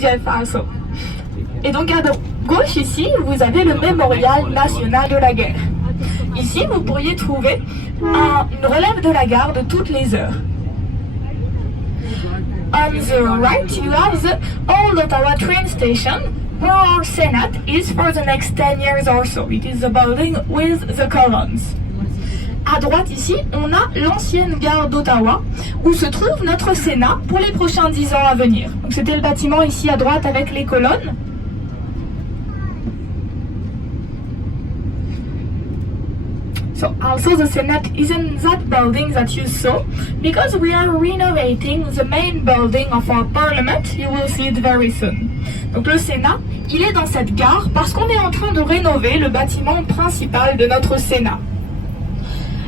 Jefferson. Et donc à gauche ici, vous avez le mémorial national de la guerre. Ici, vous pourriez trouver une relève de la gare de toutes les heures. On the right, you have the Old Ottawa train station, where our Senate is for the next 10 years or so. It is the building with the columns. À droite ici, on a l'ancienne gare d'Ottawa, où se trouve notre Sénat pour les prochains 10 ans à venir. Donc c'était le bâtiment ici à droite avec les colonnes. So also the Senate is in that building that you saw, because we are renovating the main building of our parliament. You will see it very soon. Donc le Sénat, il est dans cette gare parce qu'on est en train de rénover le bâtiment principal de notre Sénat.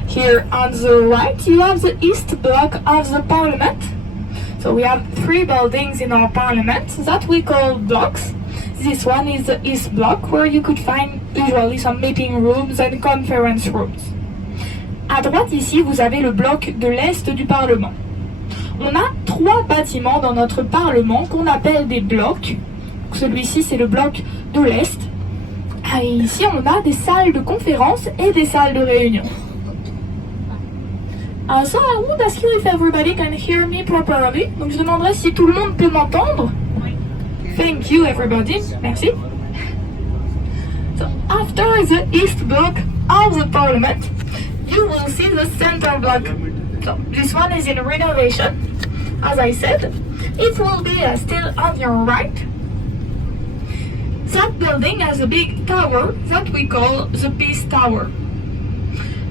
Here on the right, you have the east block of the parliament. So we have 3 buildings in our parliament that we call blocks. This one is the east block, where you could find usually some meeting rooms and conference rooms. À droite ici, vous avez le bloc de l'est du Parlement. On a 3 bâtiments dans notre Parlement qu'on appelle des blocs. Celui-ci, c'est le bloc de l'est. Et ici, on a des salles de conférence et des salles de réunion. So I would ask you if everybody can hear me properly. Donc je demanderai si tout le monde peut m'entendre. Thank you, everybody. Merci. So after the east block of the parliament, you will see the center block. So this one is in renovation. As I said, it will be still on your right. That building has a big tower that we call the Peace Tower.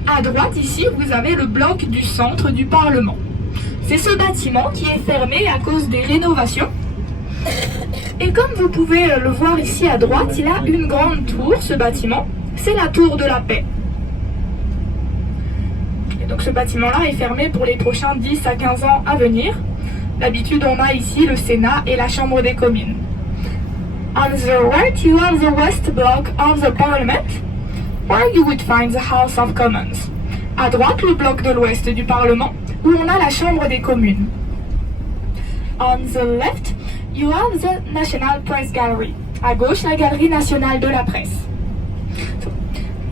À droite ici, vous avez le bloc du centre du Parlement. C'est ce bâtiment qui est fermé à cause des rénovations. Et comme vous pouvez le voir ici à droite, il a une grande tour, ce bâtiment. C'est la tour de la paix. Et donc ce bâtiment-là est fermé pour les prochains 10 à 15 ans à venir. D'habitude, on a ici le Sénat et la Chambre des communes. On the right, you have the west block of the parliament, where you would find the House of Commons. À droite, le bloc de l'ouest du Parlement, où on a la Chambre des communes. On the left, you have the National Press Gallery. À gauche, la Galerie nationale de la presse. So,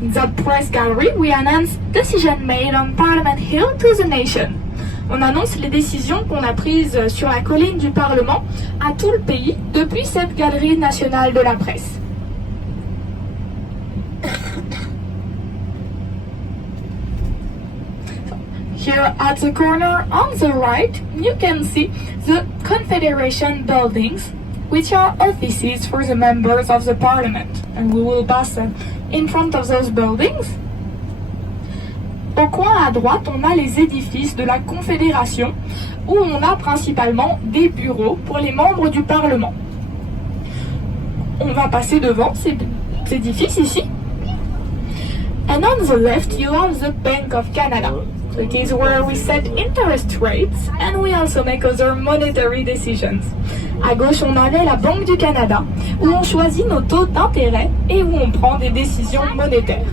in the Press Gallery, we announce decisions made on Parliament Hill to the nation. On annonce les décisions qu'on a prises sur la colline du Parlement à tout le pays depuis cette Galerie nationale de la presse. Here at the corner on the right, you can see the Confederation buildings, which are offices for the members of the parliament. And we will pass in front of those buildings. Au coin à droite, on a les édifices de la Confédération, où on a principalement des bureaux pour les membres du Parlement. On va passer devant ces édifices ici. And on the left, you have the Bank of Canada. So it is where we set interest rates and we also make other monetary decisions. À gauche, on avait la Banque du Canada, où on choisit nos taux d'intérêt et où on prend des décisions monétaires.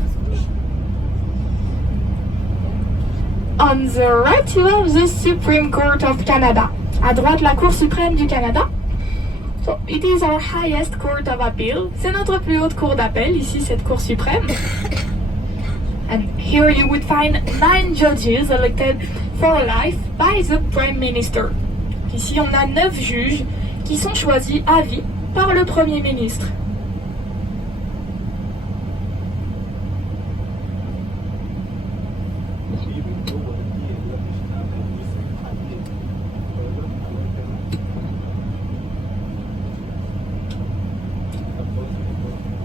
On the right, you have the Supreme Court of Canada. À droite, la Cour suprême du Canada. So it is our highest court of appeal. C'est notre plus haute cour d'appel, ici, cette Cour suprême. And here you would find 9 judges elected for life by the Prime Minister. Ici, on a 9 juges qui sont choisis à vie par le Premier ministre.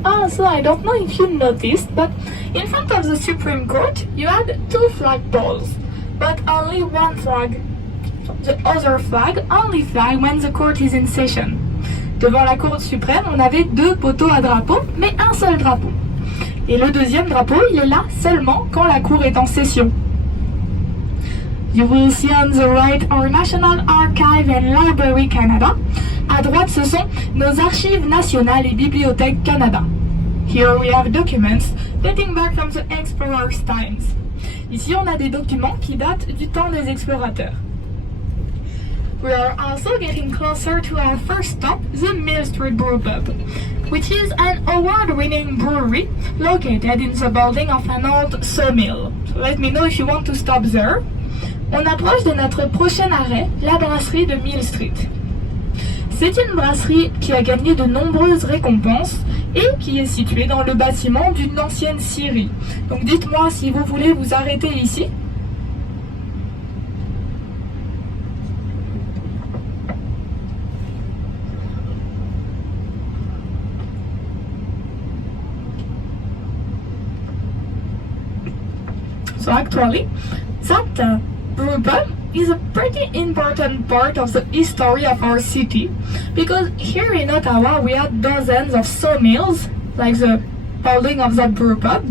Also, I don't know if you noticed, but in front of the Supreme Court, you had 2 flagpoles, but only one flag. The other flag only fly when the court is in session. Devant la Cour suprême, on avait 2 poteaux à drapeau, mais un seul drapeau. Et le deuxième drapeau, il est là seulement quand la Cour est en session. You will see on the right our National Archive and Library Canada. À droite, ce sont nos archives nationales et bibliothèques Canada. Here we have documents dating back from the explorers' times. Ici, on a des documents qui datent du temps des explorateurs. We are also getting closer to our first stop, the Street Brew Pub, which is an award-winning brewery located in the building of an old sawmill. So let me know if you want to stop there. On approche de notre prochain arrêt, la brasserie de Mill Street. C'est une brasserie qui a gagné de nombreuses récompenses et qui est située dans le bâtiment d'une ancienne scierie. Donc dites-moi si vous voulez vous arrêter ici. So actually, that brew pub is a pretty important part of the history of our city, because here in Ottawa we had dozens of sawmills, like the building of that brew pub.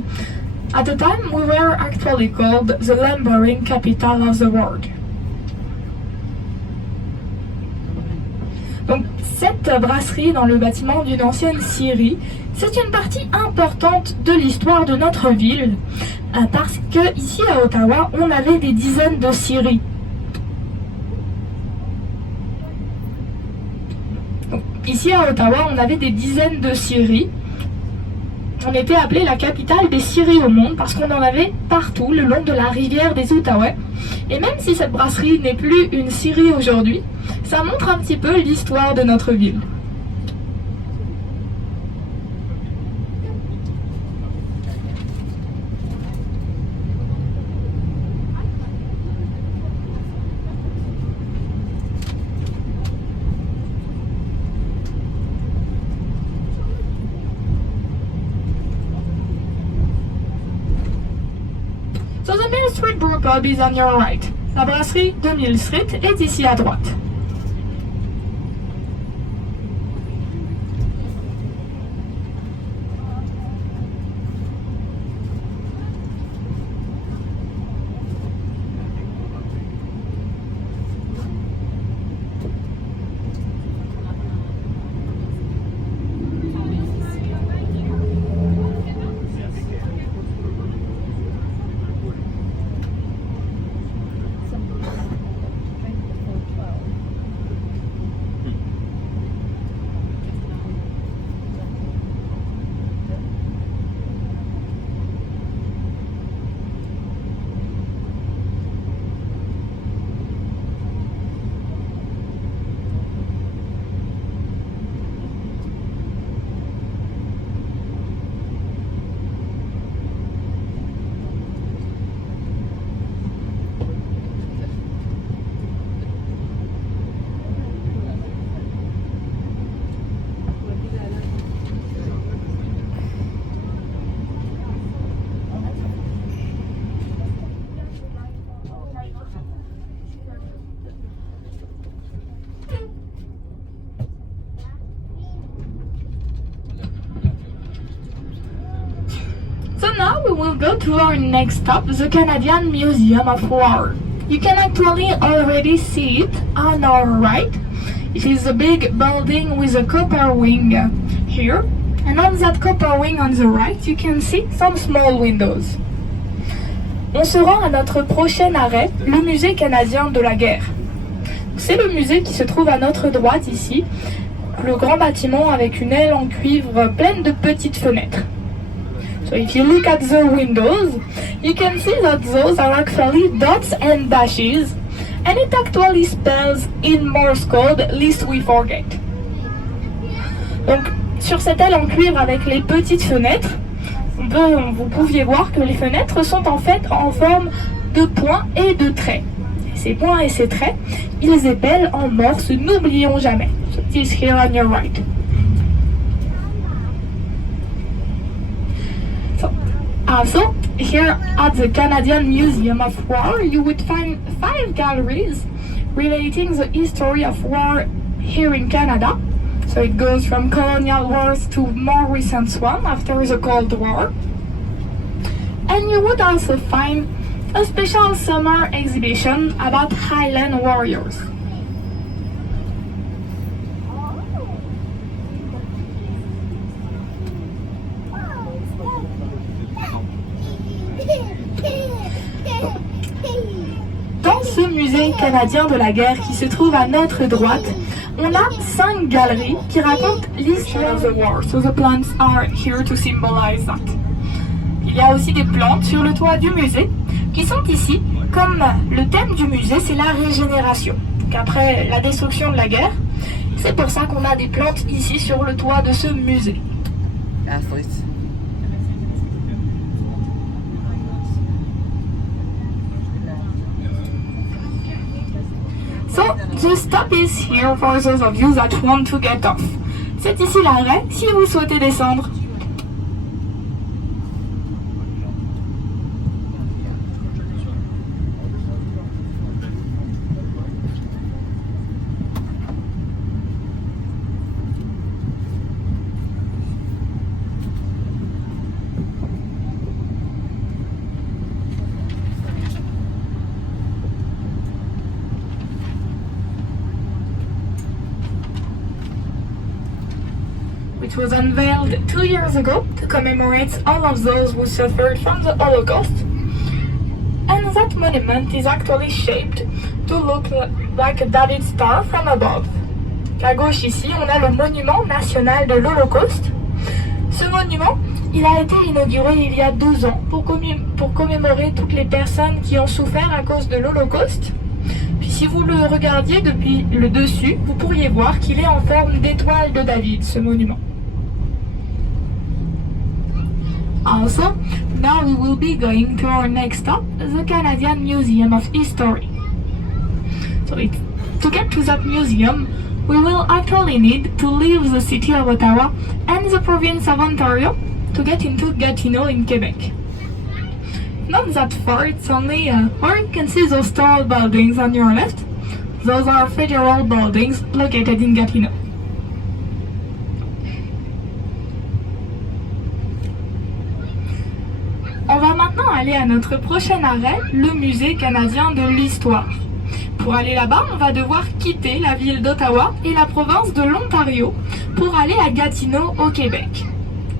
At the time we were actually called the lumbering capital of the world. Donc cette brasserie dans le bâtiment d'une ancienne scierie, c'est une partie importante de l'histoire de notre ville, parce que ici à Ottawa on avait des dizaines de scieries. Ici à Ottawa, on avait des dizaines de scieries. On était appelé la capitale des scieries au monde parce qu'on en avait partout le long de la rivière des Outaouais. Et même si cette brasserie n'est plus une scierie aujourd'hui, ça montre un petit peu l'histoire de notre ville. So the Mill Street Brew Pub is on your right. La brasserie de Mill Street est ici à droite. So now we will go to our next stop, the Canadian Museum of War. You can actually already see it on our right. It is a big building with a copper wing here. And on that copper wing on the right, you can see some small windows. On se rend à notre prochain arrêt, le Musée canadien de la guerre. C'est le musée qui se trouve à notre droite ici, le grand bâtiment avec une aile en cuivre pleine de petites fenêtres. So if you look at the windows, you can see that those are actually dots and dashes, and it actually spells in Morse code, lest we forget. Donc, sur cette aile en cuivre avec les petites fenêtres, vous pouviez voir que les fenêtres sont en fait en forme de points et de traits. Et ces points et ces traits, ils épellent en morse, n'oublions jamais. So it is here on your right. Also, here at the Canadian Museum of War, you would find 5 galleries relating the history of war here in Canada. So it goes from colonial wars to more recent one after the Cold War. And you would also find a special summer exhibition about Highland warriors. Dans ce musée canadien de la guerre qui se trouve à notre droite, On a 5 galeries qui racontent l'histoire of the war. So the plants are here to symbolize that. Il y a aussi des plantes sur le toit du musée qui sont ici, comme le thème du musée, c'est la régénération. Donc après la destruction de la guerre, c'est pour ça qu'on a des plantes ici sur le toit de ce musée. Athletes. So, the stop is here for those of you that want to get off. C'est ici l'arrêt si vous souhaitez descendre. Which was unveiled 2 years ago to commemorate all of those who suffered from the Holocaust. And that monument is actually shaped to look like a David star from above. À gauche ici, on a le monument national de l'Holocauste. Ce monument, il a été inauguré il y a 2 ans pour commémorer toutes les personnes qui ont souffert à cause de l'Holocauste. Puis si vous le regardiez depuis le dessus, vous pourriez voir qu'il est en forme d'étoile de David, ce monument. Also, now we will be going to our next stop, the Canadian Museum of History. So to get to that museum, we will actually need to leave the city of Ottawa and the province of Ontario to get into Gatineau in Quebec. Not that far, it's only, or you can see those tall buildings on your left. Those are federal buildings located in Gatineau. On va maintenant aller à notre prochain arrêt, le Musée canadien de l'histoire. Pour aller là-bas, on va devoir quitter la ville d'Ottawa et la province de l'Ontario pour aller à Gatineau au Québec.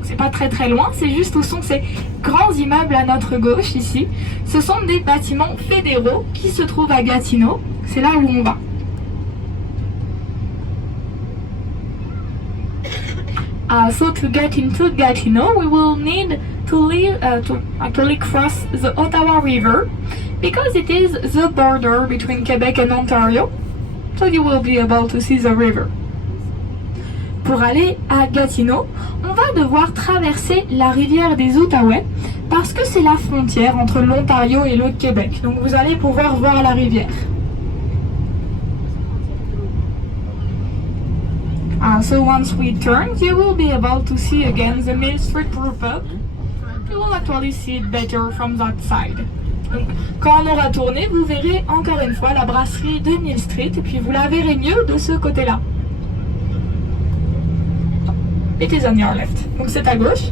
C'est pas très loin, c'est juste où sont ces grands immeubles à notre gauche ici. Ce sont des bâtiments fédéraux qui se trouvent à Gatineau. C'est là où on va. So to get into Gatineau, we will need to actually cross the Ottawa River because it is the border between Quebec and Ontario. So you will be able to see the river. Pour aller à Gatineau, on va devoir traverser la rivière des Outaouais parce que c'est la frontière entre l'Ontario et le Québec. Donc vous allez pouvoir voir la rivière. So once we turn, you will be able to see again the Mill Street Brew Pub. You will actually see it better from that side. Donc, quand on aura tourné, vous verrez encore une fois la brasserie de Mill Street et puis vous la verrez mieux de ce côté-là. It is on your left. Donc c'est à gauche.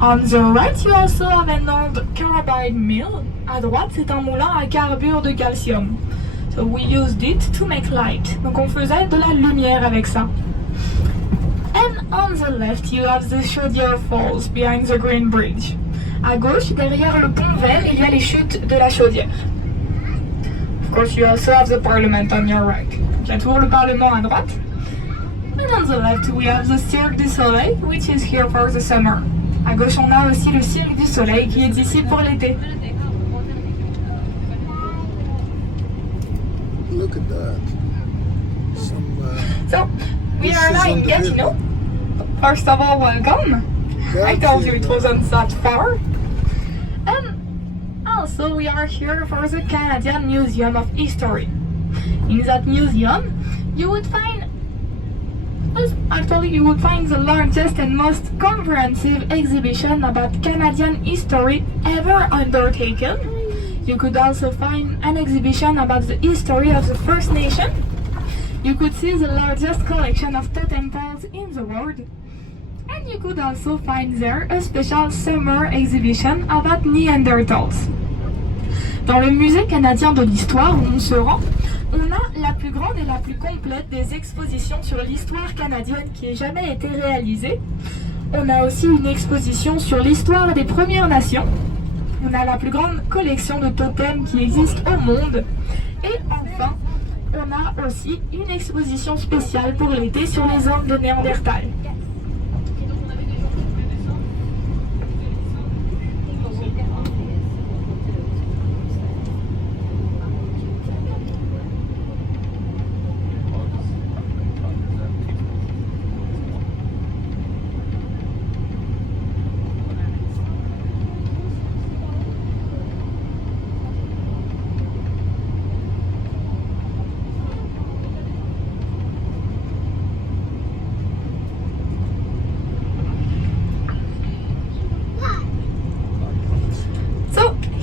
On the right, you also have an old carbide mill. À droite, c'est un moulin à carbure de calcium. So we used it to make light. Donc on faisait de la lumière avec ça. And on the left, you have the Chaudière Falls behind the Green Bridge. À gauche, derrière le pont vert, il y a les chutes de la Chaudière. Of course, you also have the Parliament on your right. Il y a toujours le Parlement à droite. And on the left, we have the Cirque du Soleil, which is here for the summer. À gauche, on a aussi le Cirque du Soleil qui est ici pour l'été. Look at that. So, we are now in Gatineau. First of all, welcome. I told you it wasn't that far. And also, we are here for the Canadian Museum of History. In that museum, you would find the largest and most comprehensive exhibition about Canadian history ever undertaken. You could also find an exhibition about the history of the First Nation. You could see the largest collection of totem poles in the world. And you could also find there a special summer exhibition about Neanderthals. Dans le musée canadien de l'histoire où on se rend, on a la plus grande et la plus complète des expositions sur l'histoire canadienne qui ait jamais été réalisée. On a aussi une exposition sur l'histoire des Premières Nations. On a la plus grande collection de totems qui existe au monde. Et enfin, on a aussi une exposition spéciale pour l'été sur les hommes de Néandertal.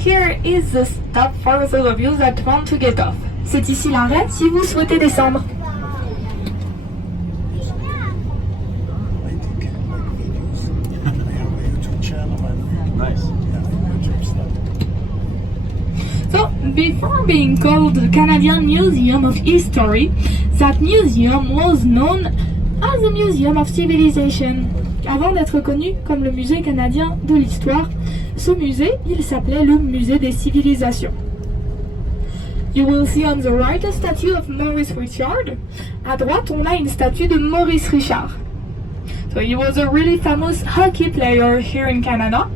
Here is the stop for those of you that want to get off. C'est ici l'arrêt si vous souhaitez descendre. So, before being called the Canadian Museum of History, that museum was known as the Museum of Civilization. Avant d'être connu comme le musée canadien de l'histoire, ce musée, il s'appelait le musée des civilisations. You will see on the right a statue of Maurice Richard. À droite, on a une statue de Maurice Richard. So he was a really famous hockey player here in Canada,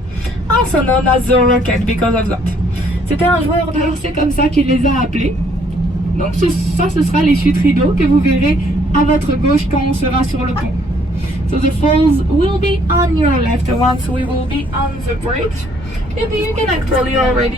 also known as the Rocket because of that. C'était un joueur de c'est comme ça qu'il les a appelés. Donc ce sera les chutes rideaux que vous verrez à votre gauche quand on sera sur le pont. So the falls will be on your left once we will be on the bridge. And you can actually already